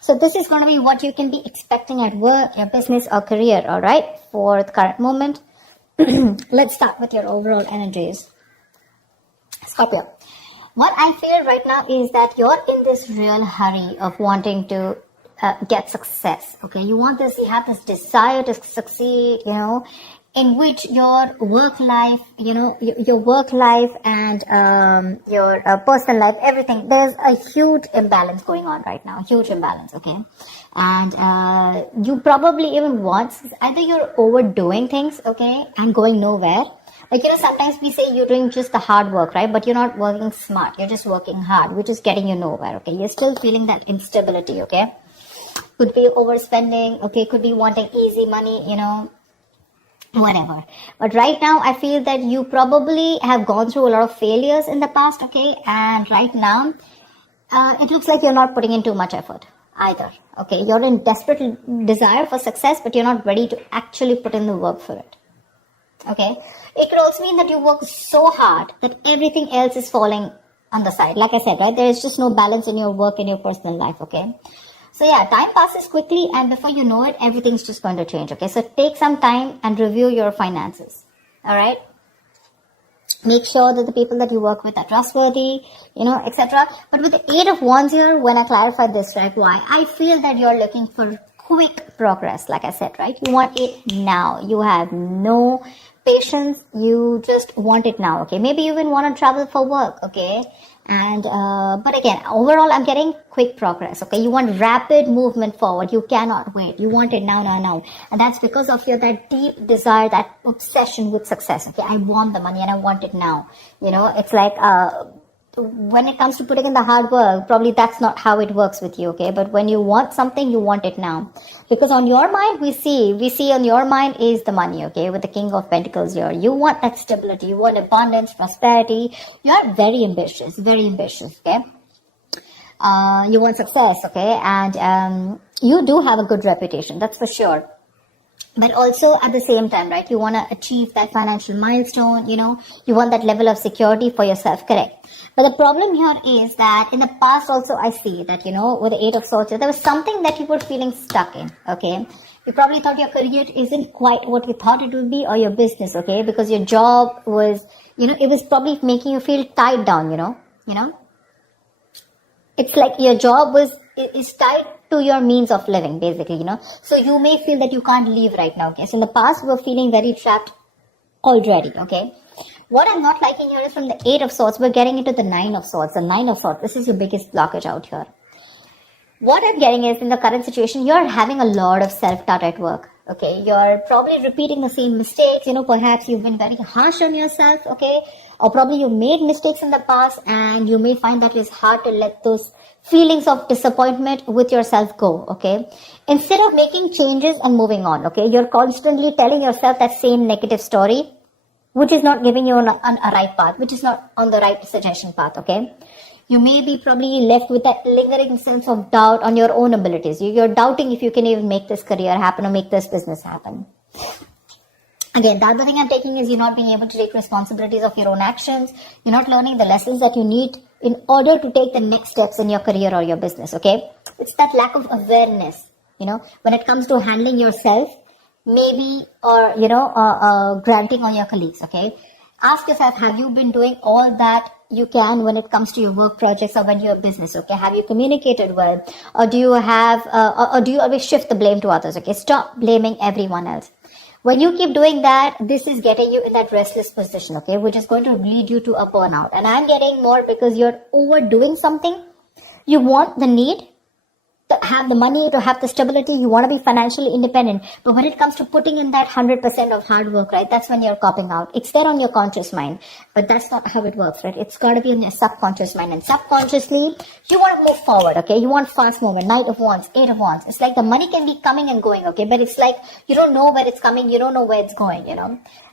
So this is going to be what you can be expecting at work, your business or career, all right, for the current moment. Let's start with your overall energies. Scorpio. What I feel right now is that you're in this real hurry of wanting to get success. Okay, you have this desire to succeed, in which your work life, your work life and your personal life, everything, there's a huge imbalance going on right now, huge imbalance, okay? And you probably even want, either you're overdoing things, okay, and going nowhere. Like, sometimes we say you're doing just the hard work, right? But you're not working smart. You're just working hard, which is getting you nowhere, okay? You're still feeling that instability, okay? Could be overspending, okay? Could be wanting easy money, whatever. But right now, I feel that you probably have gone through a lot of failures in the past, okay? And right now, it looks like you're not putting in too much effort either, okay? You're in desperate desire for success, but you're not ready to actually put in the work for it, okay? It could also mean that you work so hard that everything else is falling on the side. Like I said, right? There is just no balance in your work and your personal life, okay? So yeah, time passes quickly and before you know it, everything's just going to change, okay? So take some time and review your finances, all right? Make sure that the people that you work with are trustworthy, etc. But with the 8 of Wands here, when I clarify this, right, why? I feel that you're looking for quick progress, like I said, right? You want it now. You have no patience. You just want it now, okay? Maybe you even want to travel for work, okay? And but again, overall, I'm getting quick progress, okay? You want rapid movement forward. You cannot wait. You want it now. And that's because of that deep desire, that obsession with success, okay? I want the money and I want it now. It's like when it comes to putting in the hard work, probably that's not how it works with you, okay? But when you want something, you want it now. Because on your mind, we see on your mind is the money, okay? With the King of Pentacles here. You want that stability, you want abundance, prosperity. You are very ambitious, okay? You want success, okay? And you do have a good reputation, that's for sure. But also at the same time, right, you want to achieve that financial milestone, you want that level of security for yourself, correct? But the problem here is that in the past also I see that, with the 8 of Swords, there was something that you were feeling stuck in, okay? You probably thought your career isn't quite what you thought it would be, or your business, okay? Because your job was, it was probably making you feel tied down, It's like your job is tied to your means of living, basically, So you may feel that you can't leave right now, okay? So in the past, you were feeling very trapped already, okay? What I'm not liking here is from the 8 of Swords, we're getting into the 9 of Swords. The 9 of Swords, this is your biggest blockage out here. What I'm getting is, in the current situation, you're having a lot of self-doubt at work, okay? You're probably repeating the same mistakes, perhaps you've been very harsh on yourself, okay? Or probably you made mistakes in the past and you may find that it's hard to let those feelings of disappointment with yourself go, okay? Instead of making changes and moving on, okay? You're constantly telling yourself that same negative story, which is not giving you on a right path, which is not on the right suggestion path, okay? You may be probably left with that lingering sense of doubt on your own abilities. You're doubting if you can even make this career happen or make this business happen. Again, the other thing I'm taking is you're not being able to take responsibilities of your own actions. You're not learning the lessons that you need in order to take the next steps in your career or your business, okay? It's that lack of awareness, when it comes to handling yourself, maybe, or, granting on your colleagues, okay? Ask yourself, have you been doing all that you can when it comes to your work projects or when you're a business, okay? Have you communicated well? Or do you have, or do you always shift the blame to others, okay? Stop blaming everyone else. When you keep doing that, this is getting you in that restless position, okay? Which is going to lead you to a burnout. And I'm getting more because you're overdoing something. You want the need to have the money, to have the stability, you want to be financially independent. But when it comes to putting in that 100% of hard work, right, that's when you're copping out. It's there on your conscious mind, but that's not how it works, right? It's got to be in your subconscious mind. And subconsciously, you want to move forward, okay? You want fast movement, Knight of Wands, 8 of Wands. It's like the money can be coming and going, okay? But it's like you don't know where it's coming, you don't know where it's going,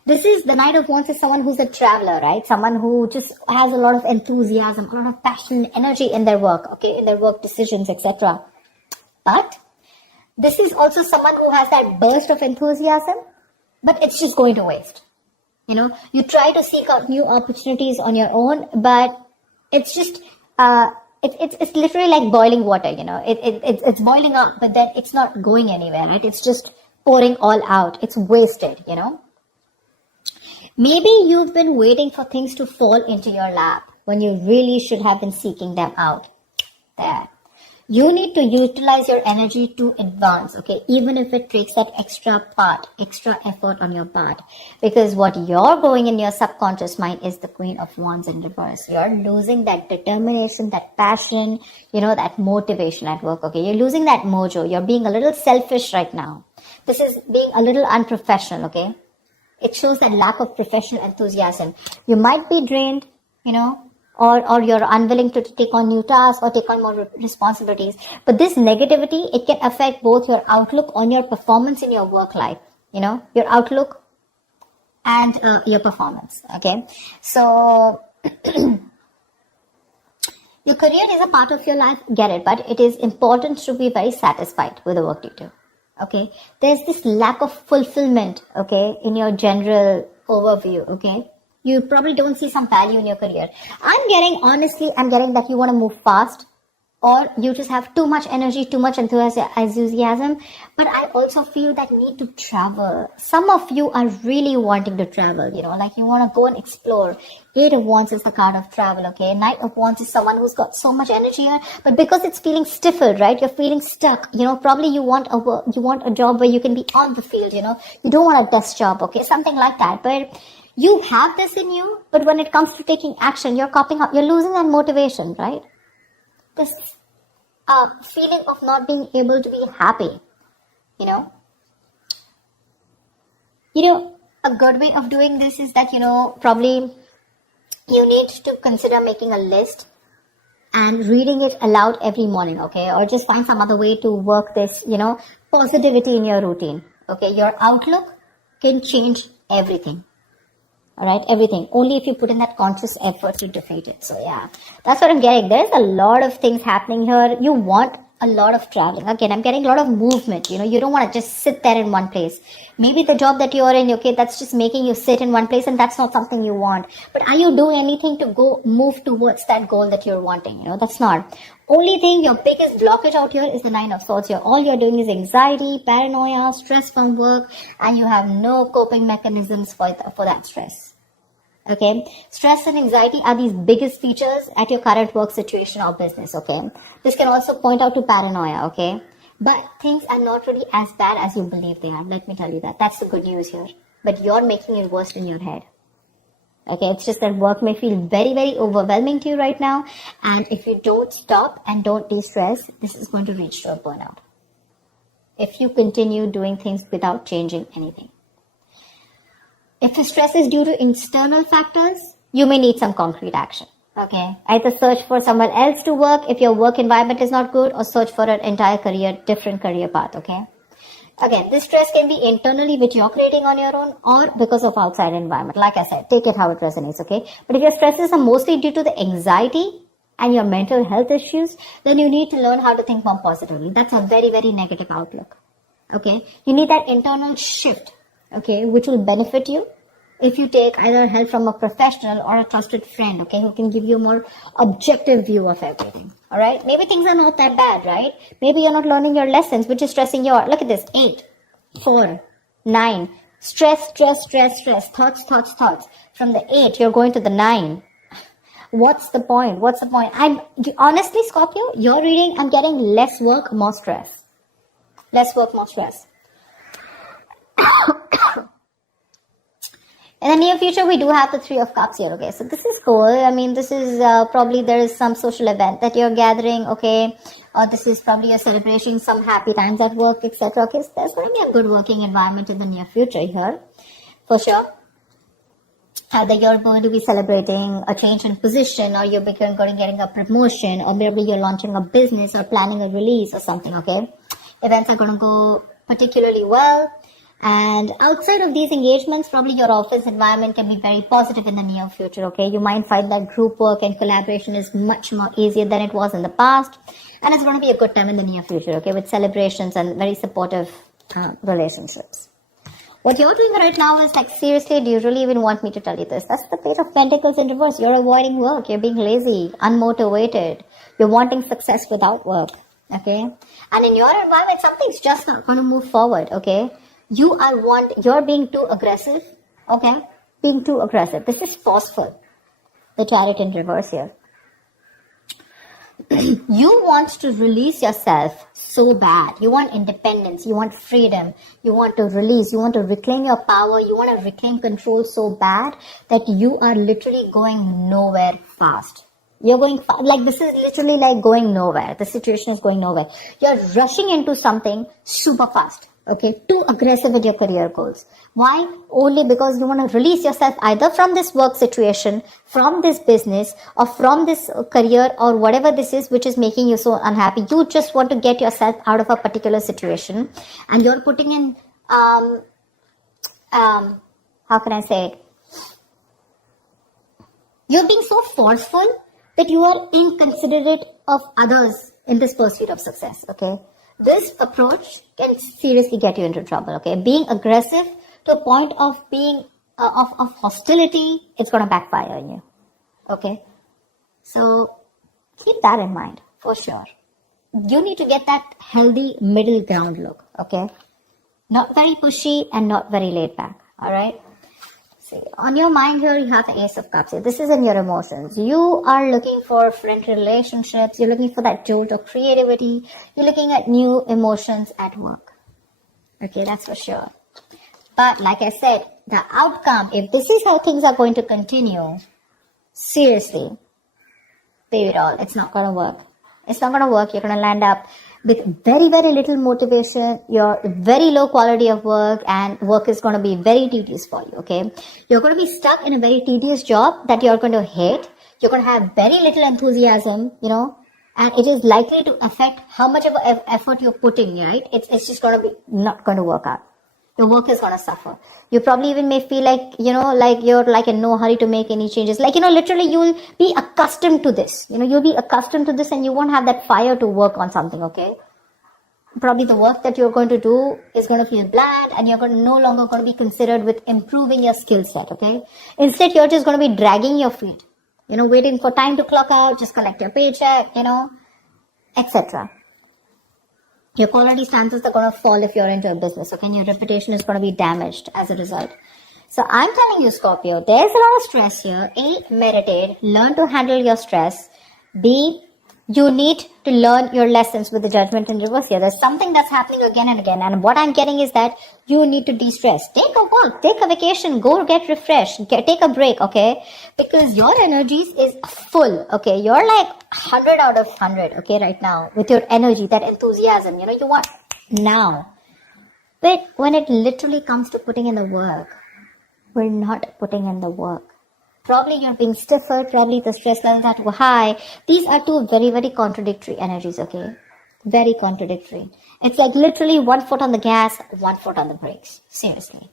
This is, the Knight of Wands is someone who's a traveler, right? Someone who just has a lot of enthusiasm, a lot of passion, energy in their work, okay? In their work decisions, etc. But this is also someone who has that burst of enthusiasm, but it's just going to waste. You try to seek out new opportunities on your own, but it's just, it's literally like boiling water, it's boiling up, but then it's not going anywhere, right? It's just pouring all out. It's wasted, Maybe you've been waiting for things to fall into your lap when you really should have been seeking them out. There. You need to utilize your energy to advance, okay? Even if it takes that extra effort on your part. Because what you're going in your subconscious mind is the Queen of Wands in reverse. You're losing that determination, that passion, that motivation at work, okay? You're losing that mojo. You're being a little selfish right now. This is being a little unprofessional, okay? It shows that lack of professional enthusiasm. You might be drained, or you're unwilling to take on new tasks or take on more responsibilities. But this negativity, it can affect both your outlook on your performance in your work life, your outlook and your performance, okay? So, your career is a part of your life, get it, but it is important to be very satisfied with the work you do. Okay, there's this lack of fulfillment, okay, in your general overview, okay. You probably don't see some value in your career. I'm getting that you want to move fast, or you just have too much energy, too much enthusiasm. But I also feel that need to travel. Some of you are really wanting to travel, like you want to go and explore. Eight of Wands is the card of travel, okay? Knight of Wands is someone who's got so much energy here, but because it's feeling stifled, right? You're feeling stuck, probably you want a job where you can be on the field, you don't want a desk job, okay? Something like that. But you have this in you, but when it comes to taking action, you're copping up, you're losing that motivation, right? This feeling of not being able to be happy, a good way of doing this is that, probably you need to consider making a list and reading it aloud every morning, okay? Or just find some other way to work this, positivity in your routine, okay? Your outlook can change everything. All right, everything. Only if you put in that conscious effort to defeat it. So yeah, that's what I'm getting. There's a lot of things happening here. You want a lot of traveling. Again, I'm getting a lot of movement. You don't want to just sit there in one place. Maybe the job that you're in, okay, that's just making you sit in one place, and that's not something you want. But are you doing anything to move towards that goal that you're wanting? That's not. Only thing, your biggest blockage out here is the Nine of Swords. All you're doing is anxiety, paranoia, stress from work, and you have no coping mechanisms for that stress. Okay, stress and anxiety are these biggest features at your current work situation or business, okay? This can also point out to paranoia, okay? But things are not really as bad as you believe they are. Let me tell you that. That's the good news here. But you're making it worse in your head. Okay, it's just that work may feel very, very overwhelming to you right now. And if you don't stop and don't de-stress, this is going to reach to a burnout. If you continue doing things without changing anything. If the stress is due to external factors, you may need some concrete action. Okay. Either search for someone else to work if your work environment is not good, or search for an entire different career path. Okay. Again, this stress can be internally, which you're creating on your own, or because of outside environment. Like I said, take it how it resonates. Okay. But if your stresses are mostly due to the anxiety and your mental health issues, then you need to learn how to think more positively. That's a very, very negative outlook. Okay. You need that internal shift. Okay, which will benefit you if you take either help from a professional or a trusted friend, okay, who can give you a more objective view of everything. All right, maybe things are not that bad, right? Maybe you're not learning your lessons, which is stressing you out. Look at this: 8, 4, 9. Stress, thoughts. From the 8, you're going to the 9. What's the point? Honestly, Scorpio, you're reading, I'm getting less work, more stress. Less work, more stress. In the near future, we do have the 3 of Cups here, okay? So this is cool. I mean, this is probably there is some social event that you're gathering, okay? Or this is probably you're celebrating some happy times at work, etc. Okay, so there's going to be a good working environment in the near future here, for sure. Either you're going to be celebrating a change in position, or you're going to be getting a promotion, or maybe you're launching a business or planning a release or something, okay? Events are going to go particularly well. And outside of these engagements, probably your office environment can be very positive in the near future, okay? You might find that group work and collaboration is much more easier than it was in the past. And it's going to be a good time in the near future, okay? With celebrations and very supportive relationships. What you're doing right now is like, seriously, do you really even want me to tell you this? That's the Page of Pentacles in reverse. You're avoiding work. You're being lazy, unmotivated. You're wanting success without work, okay? And in your environment, something's just not going to move forward, okay? You're being too aggressive, okay? Being too aggressive. This is forceful. The Chariot in reverse here. You want to release yourself so bad. You want independence. You want freedom. You want to release. You want to reclaim your power. You want to reclaim control so bad that you are literally going nowhere fast. You're going fast. Like, this is literally like going nowhere. The situation is going nowhere. You're rushing into something super fast. Okay, too aggressive with your career goals. Why? Only because you want to release yourself either from this work situation, from this business, or from this career, or whatever this is which is making you so unhappy. You just want to get yourself out of a particular situation, and you're putting in, how can I say it? You're being so forceful that you are inconsiderate of others in this pursuit of success, okay? This approach can seriously get you into trouble, okay? Being aggressive to a point of being, of hostility, it's going to backfire on you, okay? So, keep that in mind, for sure. You need to get that healthy middle ground look, okay? Not very pushy and not very laid back, alright? See, on your mind here, you have the Ace of Cups here. This is in your emotions. You are looking for friend relationships. You're looking for that jolt of creativity. You're looking at new emotions at work. Okay, that's for sure. But like I said, the outcome, if this is how things are going to continue, seriously, baby doll, it's not going to work. It's not going to work. You're going to land up with very, very little motivation, your very low quality of work, and work is going to be very tedious for you, okay? You're going to be stuck in a very tedious job that you're going to hate. You're going to have very little enthusiasm, you know, and it is likely to affect how much of effort you're putting, right? It's just going to be not going to work out. Your work is going to suffer. You probably even may feel like, you know, like you're like in no hurry to make any changes. Like, you know, literally you will be accustomed to this. You know, you'll be accustomed to this and you won't have that fire to work on something, okay? Probably the work that you're going to do is going to feel bland and you're no longer going to be considered with improving your skill set, okay? Instead, you're just going to be dragging your feet. You know, waiting for time to clock out, just collect your paycheck, you know, etc. Your quality standards are going to fall if you're into a business, okay? And your reputation is going to be damaged as a result. So I'm telling you, Scorpio, there's a lot of stress here. A, meditate, learn to handle your stress. B, you need to learn your lessons with the Judgment in reverse here. There's something that's happening again and again. And what I'm getting is that you need to de-stress. Take a walk, take a vacation, go get refreshed, take a break, okay? Because your energies is full, okay? You're like 100 out of 100, okay, right now. With your energy, that enthusiasm, you know, you want now. But when it literally comes to putting in the work, we're not putting in the work. Probably you're being stiffer, probably the stress levels that were high. These are two very, very contradictory energies, okay? Very contradictory. It's like literally 1 foot on the gas, 1 foot on the brakes. Seriously.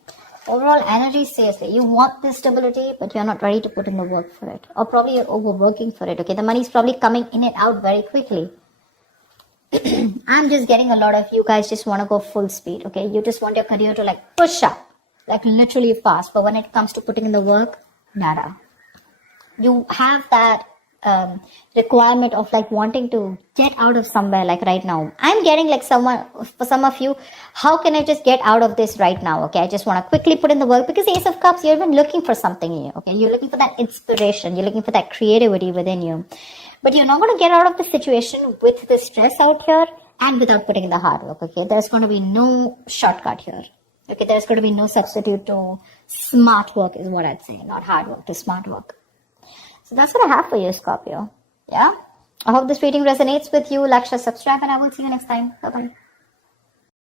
Overall energy, seriously. You want this stability, but you're not ready to put in the work for it. Or probably you're overworking for it, okay? The money's probably coming in and out very quickly. I'm just getting a lot of you guys just want to go full speed, okay? You just want your career to like push up, like literally fast. But when it comes to putting in the work, nada. You have that requirement of like wanting to get out of somewhere like right now. I'm getting like someone, for some of you, how can I just get out of this right now? Okay, I just want to quickly put in the work because Ace of Cups, you're even looking for something here. Okay, you're looking for that inspiration. You're looking for that creativity within you. But you're not going to get out of the situation with the stress out here and without putting in the hard work. Okay, there's going to be no shortcut here. Okay, there's going to be no substitute to smart work is what I'd say. Not hard work, to smart work. So that's what I have for you, Scorpio. Yeah? I hope this reading resonates with you. Like, share, subscribe, and I will see you next time. Bye-bye.